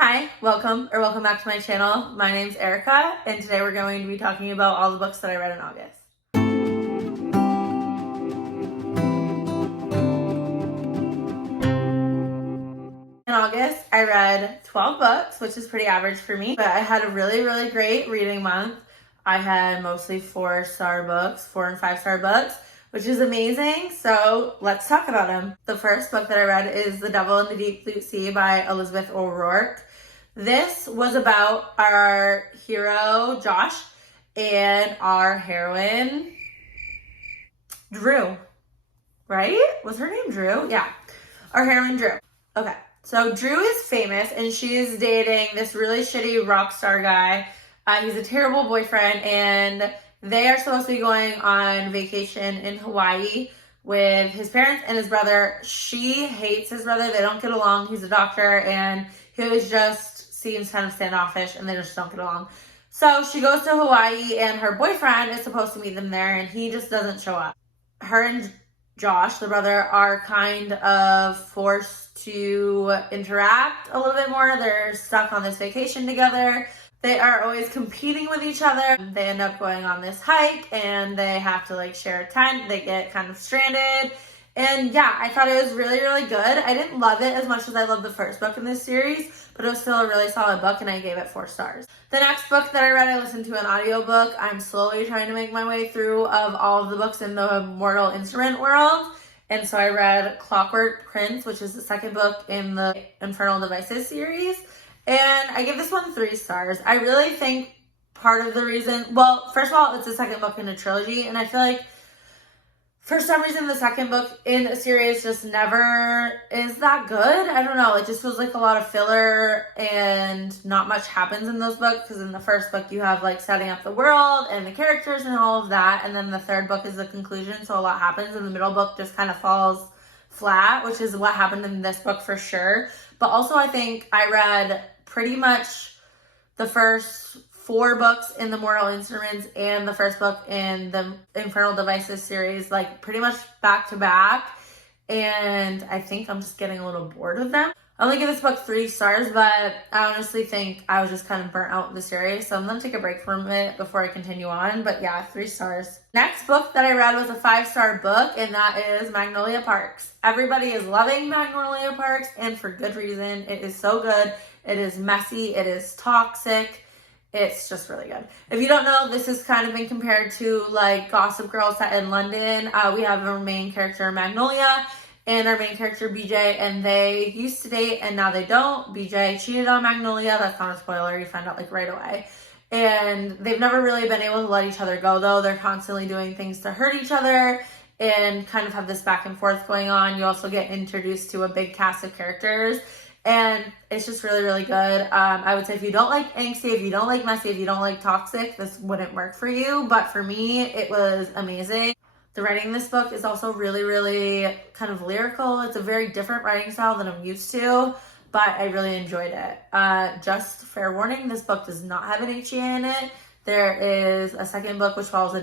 Hi, welcome back to my channel. My name's Erica, and today we're going to be talking about all the books that I read in August. In August, I read 12 books, which is pretty average for me, but I had a really great reading month. I had mostly 4-star books, 4 and 5-star books, which is amazing. So let's talk about them. The first book that I read is The Devil in the Deep Blue Sea by Elizabeth O'Rourke. This was about our hero, Josh, and our heroine, Drew, right? Was her name Drew? Yeah, our heroine, Drew. Okay, so Drew is famous, and she's dating this really shitty rock star guy. He's a terrible boyfriend, and they are supposed to be going on vacation in Hawaii with his parents and his brother. She hates his brother. They don't get along. He's a doctor, and he always just seems kind of standoffish, and they just don't get along. So she goes to Hawaii, and her boyfriend is supposed to meet them there, and he just doesn't show up. Her and Josh, the brother, are kind of forced to interact a little bit more. They're stuck on this vacation together. They are always competing with each other. They end up going on this hike, and they have to share a tent. They get kind of stranded. And yeah, I thought it was really good. I didn't love it as much as I loved the first book in this series, but it was still a really solid book, and I gave it 4 stars. The next book that I read, I listened to an audiobook. I'm slowly trying to make my way through of all of the books in the Mortal Instrument world. And so I read Clockwork Prince, which is the second book in the Infernal Devices series. And I give this one 3 stars. I really think part of the reason, well, first of all, it's the second book in a trilogy, and I feel like for some reason, the second book in a series just never is that good. I don't know. It just feels like a lot of filler and not much happens in those books, because in the first book, you have setting up the world and the characters and all of that. And then the third book is the conclusion. So a lot happens, and the middle book just kind of falls flat, which is what happened in this book for sure. But also, I think I read pretty much the first 4 books in the Mortal Instruments and the first book in the Infernal Devices series, pretty much back to back. And I think I'm just getting a little bored of them. I only give this book 3 stars, but I honestly think I was just kind of burnt out with the series. So I'm going to take a break from it before I continue on. But yeah, 3 stars. Next book that I read was a 5-star book, and that is Magnolia Park. Everybody is loving Magnolia Park, and for good reason. It is so good. It is messy. It is toxic. It's just really good. If you don't know, this has kind of been compared to Gossip Girl set in London. We have our main character Magnolia and our main character BJ, and they used to date and now they don't. BJ cheated on Magnolia. That's not a spoiler. You find out right away. And they've never really been able to let each other go, though. They're constantly doing things to hurt each other and kind of have this back and forth going on. You also get introduced to a big cast of characters. And it's just really good. I would say if you don't like angsty, if you don't like messy, if you don't like toxic, this wouldn't work for you. But for me, it was amazing. The writing in this book is also really kind of lyrical. It's a very different writing style than I'm used to, but I really enjoyed it. Just fair warning, this book does not have an HEA in it. There is a second book which follows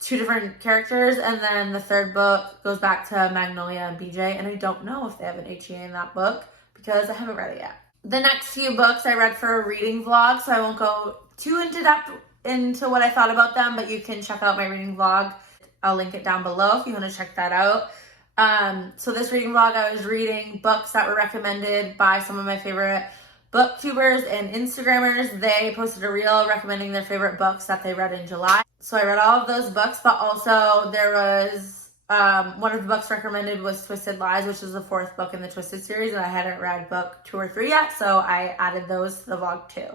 2 different characters, and then the third book goes back to Magnolia and BJ, and I don't know if they have an HEA in that book because I haven't read it yet. The next few books I read for a reading vlog, so I won't go too into depth into what I thought about them, but you can check out my reading vlog. I'll link it down below if you want to check that out. So this reading vlog, I was reading books that were recommended by some of my favorite booktubers and Instagrammers. They posted a reel recommending their favorite books that they read in July. So I read all of those books, but also there was one of the books recommended was Twisted Lies, which is the 4th book in the Twisted series, and I hadn't read book 2 or 3 yet, so I added those to the vlog too.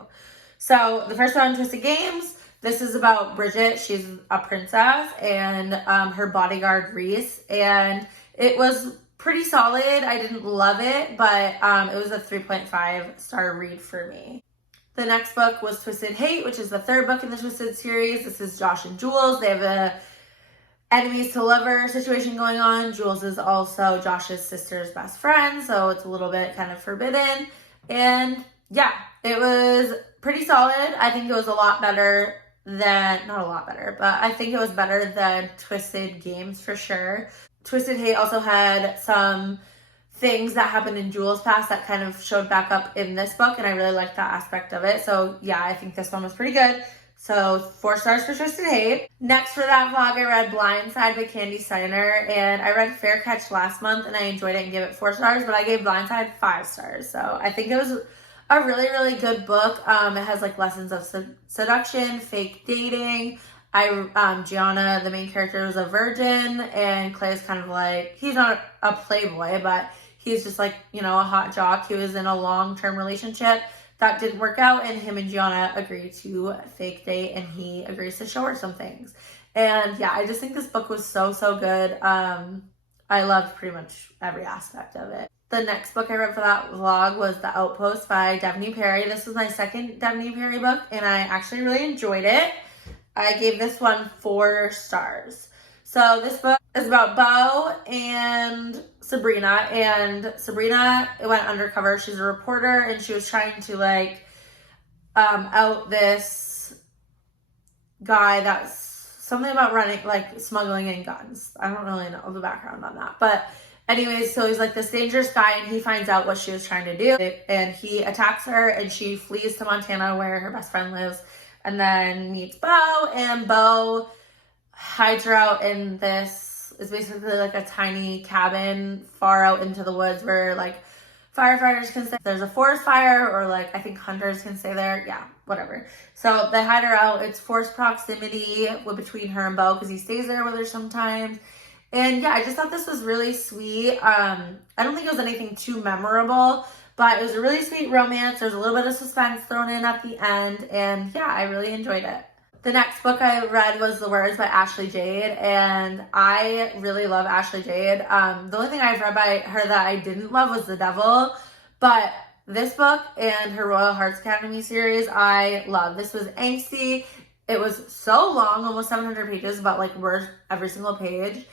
So the first one, Twisted Games. This is about Bridget. She's a princess, and her bodyguard Reese, and it was pretty solid. I didn't love it, but it was a 3.5 star read for me. The next book was Twisted Hate, which is the 3rd book in the Twisted series. This is Josh and Jules. They have a enemies to lover situation going on. Jules is also Josh's sister's best friend, so it's a little bit kind of forbidden. And yeah, it was pretty solid. I think it was a lot better than, not a lot better, but I think it was better than Twisted Games for sure. Twisted Hate also had some things that happened in Jules' past that kind of showed back up in this book, and I really liked that aspect of it. So yeah, I think this one was pretty good. So 4 stars for Twisted Hate. Next for that vlog, I read Blindside by Candy Steiner, and I read Fair Catch last month, and I enjoyed it and gave it 4 stars, but I gave Blindside 5 stars. So I think it was a really, really good book. It has like lessons of seduction, fake dating. Gianna, the main character, was a virgin, and Clay's kind of like, he's not a playboy, but he's just like, you know, a hot jock. He was in a long-term relationship that didn't work out, and him and Gianna agreed to fake date, and he agrees to show her some things. And yeah, I just think this book was so, so good. I loved pretty much every aspect of it. The next book I read for that vlog was The Outpost by Devney Perry. This was my second Devney Perry book, and I actually really enjoyed it. I gave this one 4 stars. So this book is about Beau and Sabrina, and Sabrina went undercover. She's a reporter, and she was trying to like out this guy that's something about running, like smuggling in guns. I don't really know the background on that, but anyways, so he's like this dangerous guy, and he finds out what she was trying to do, and he attacks her, and she flees to Montana where her best friend lives, and then meets Beau, and Beau hides her out in this, it's basically like a tiny cabin far out into the woods where like firefighters can stay. There's a forest fire, or like I think hunters can stay there. Yeah, whatever. So they hide her out. It's forced proximity between her and Beau because he stays there with her sometimes. And yeah, I just thought this was really sweet. I don't think it was anything too memorable, but it was a really sweet romance. There's a little bit of suspense thrown in at the end, and yeah, I really enjoyed it. The next book I read was The Words by Ashley Jade, and I really love Ashley Jade. The only thing I've read by her that I didn't love was The Devil, but this book and her Royal Hearts Academy series, I love. This was angsty. It was so long, almost 700 pages, about like words every single page.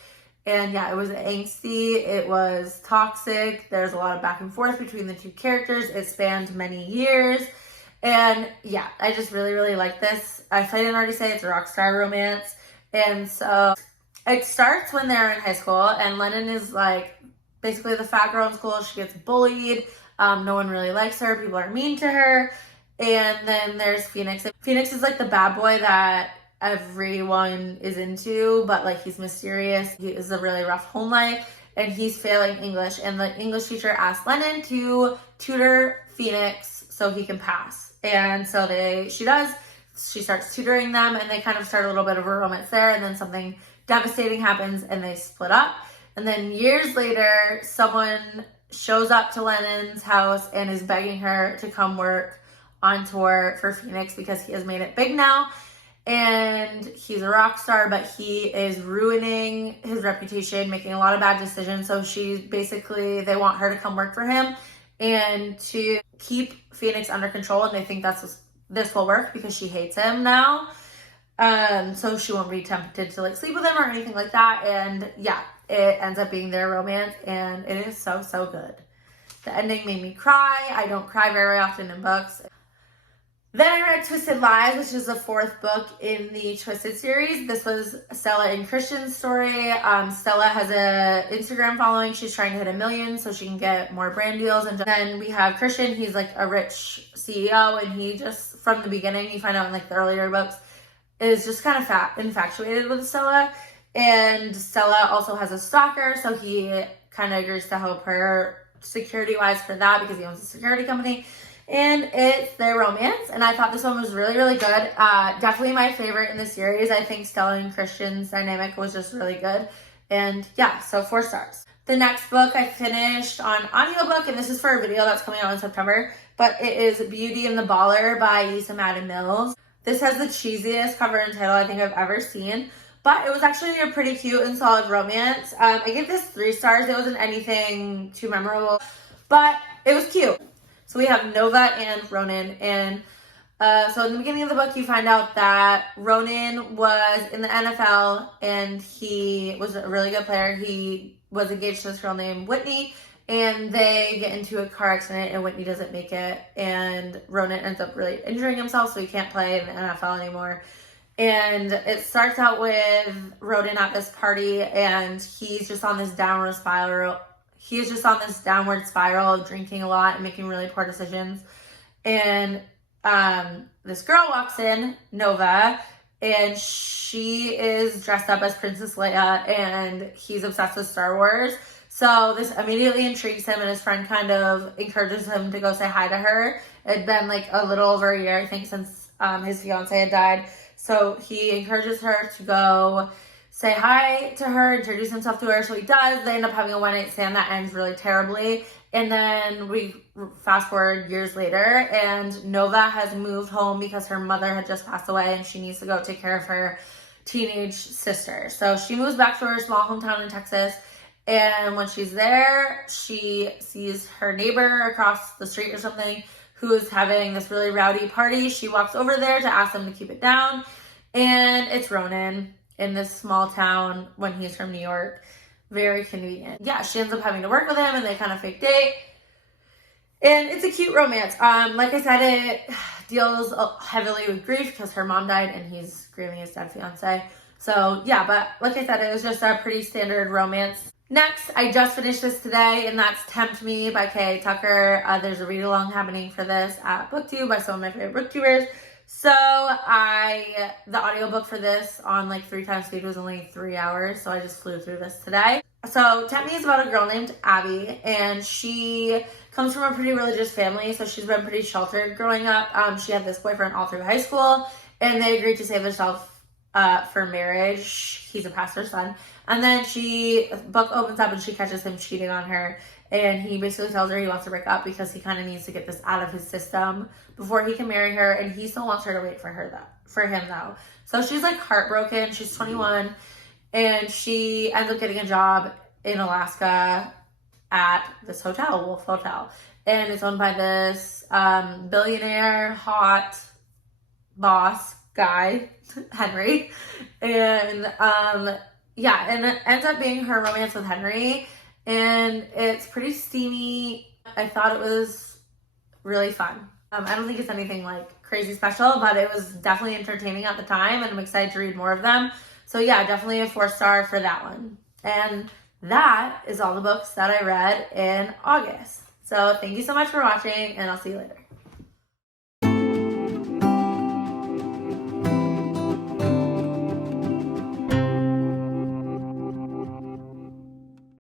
And yeah, it was angsty. It was toxic. There's a lot of back and forth between the two characters. It spanned many years. And yeah, I just really, really like this. If I didn't already say, it's a rock star romance. And so it starts when they're in high school, and Lennon is like basically the fat girl in school. She gets bullied. No one really likes her. People are mean to her. And then there's Phoenix. Phoenix is like the bad boy that everyone is into, but like he's mysterious. He is a really rough home life, and he's failing English. And the English teacher asked Lennon to tutor Phoenix so he can pass. And so she does. She starts tutoring them, and they kind of start a little bit of a romance there, and then something devastating happens, and they split up. And then years later, someone shows up to Lennon's house and is begging her to come work on tour for Phoenix because he has made it big now. And he's a rock star, but he is ruining his reputation, making a lot of bad decisions. So they want her to come work for him and to keep Phoenix under control. And they think this will work because she hates him now. So she won't be tempted to like sleep with him or anything like that. And yeah, it ends up being their romance, and it is so, so good. The ending made me cry. I don't cry very often in books. Then I read Twisted Lies, which is the 4th book in the Twisted series. This was Stella and Christian's story. Stella has a Instagram following. She's trying to hit 1 million so she can get more brand deals. And then we have Christian. He's like a rich CEO, and he just, from the beginning, you find out in like the earlier books, is just kind of infatuated with Stella. And Stella also has a stalker, so he kind of agrees to help her security-wise for that because he owns a security company. And it's their romance, and I thought this one was really, really good. Definitely my favorite in the series. I think Stella and Christian's dynamic was just really good. And yeah, so 4 stars. The next book I finished on audiobook, and this is for a video that's coming out in September, but it is Beauty and the Baller by Issa Madden Mills. This has the cheesiest cover and title I think I've ever seen, but it was actually a pretty cute and solid romance. I gave this 3 stars. It wasn't anything too memorable, but it was cute. So we have Nova and Ronan, and so in the beginning of the book, you find out that Ronan was in the NFL, and he was a really good player. He was engaged to this girl named Whitney, and they get into a car accident, and Whitney doesn't make it, and Ronan ends up really injuring himself, so he can't play in the NFL anymore. And it starts out with Ronan at this party, and he's just on this downward spiral. he is just on this downward spiral of drinking a lot and making really poor decisions. And this girl walks in, Nova, and she is dressed up as Princess Leia, and he's obsessed with Star Wars. So this immediately intrigues him, and his friend kind of encourages him to go say hi to her. It had been like a little over a year, I think, since his fiance had died. So he encourages her to go say hi to her, introduce himself to her. So he does. They end up having a one-night stand that ends really terribly. And then we fast forward years later, and Nova has moved home because her mother had just passed away and she needs to go take care of her teenage sister. So she moves back to her small hometown in Texas. And when she's there, she sees her neighbor across the street or something who is having this really rowdy party. She walks over there to ask them to keep it down. And it's Ronan in this small town when he's from New York. Very convenient. Yeah, she ends up having to work with him and they kind of fake date. And it's a cute romance. Like I said, it deals heavily with grief because her mom died and he's grieving his dead fiance. So yeah, but like I said, it was just a pretty standard romance. Next, I just finished this today, and that's Tempt Me by K.A. Tucker. There's a read-along happening for this at BookTube by some of my favorite booktubers. So the audiobook for this on like 3 times speed was only 3 hours, so I just flew through this today. So Tempt Me is about a girl named Abby, and she comes from a pretty religious family, so she's been pretty sheltered growing up. She had this boyfriend all through high school, and they agreed to save themselves for marriage. He's a pastor's son. And then book opens up and she catches him cheating on her. And he basically tells her he wants to break up because he kind of needs to get this out of his system before he can marry her. And he still wants her to wait for him though. So she's like heartbroken. She's 21 and she ends up getting a job in Alaska at this hotel, Wolf Hotel. And it's owned by this billionaire, hot boss guy, Henry. And and it ends up being her romance with Henry. And it's pretty steamy. I thought it was really fun. I don't think it's anything like crazy special, but it was definitely entertaining at the time, and I'm excited to read more of them. So yeah, definitely a 4-star for that one. And that is all the books that I read in August. So thank you so much for watching, and I'll see you later.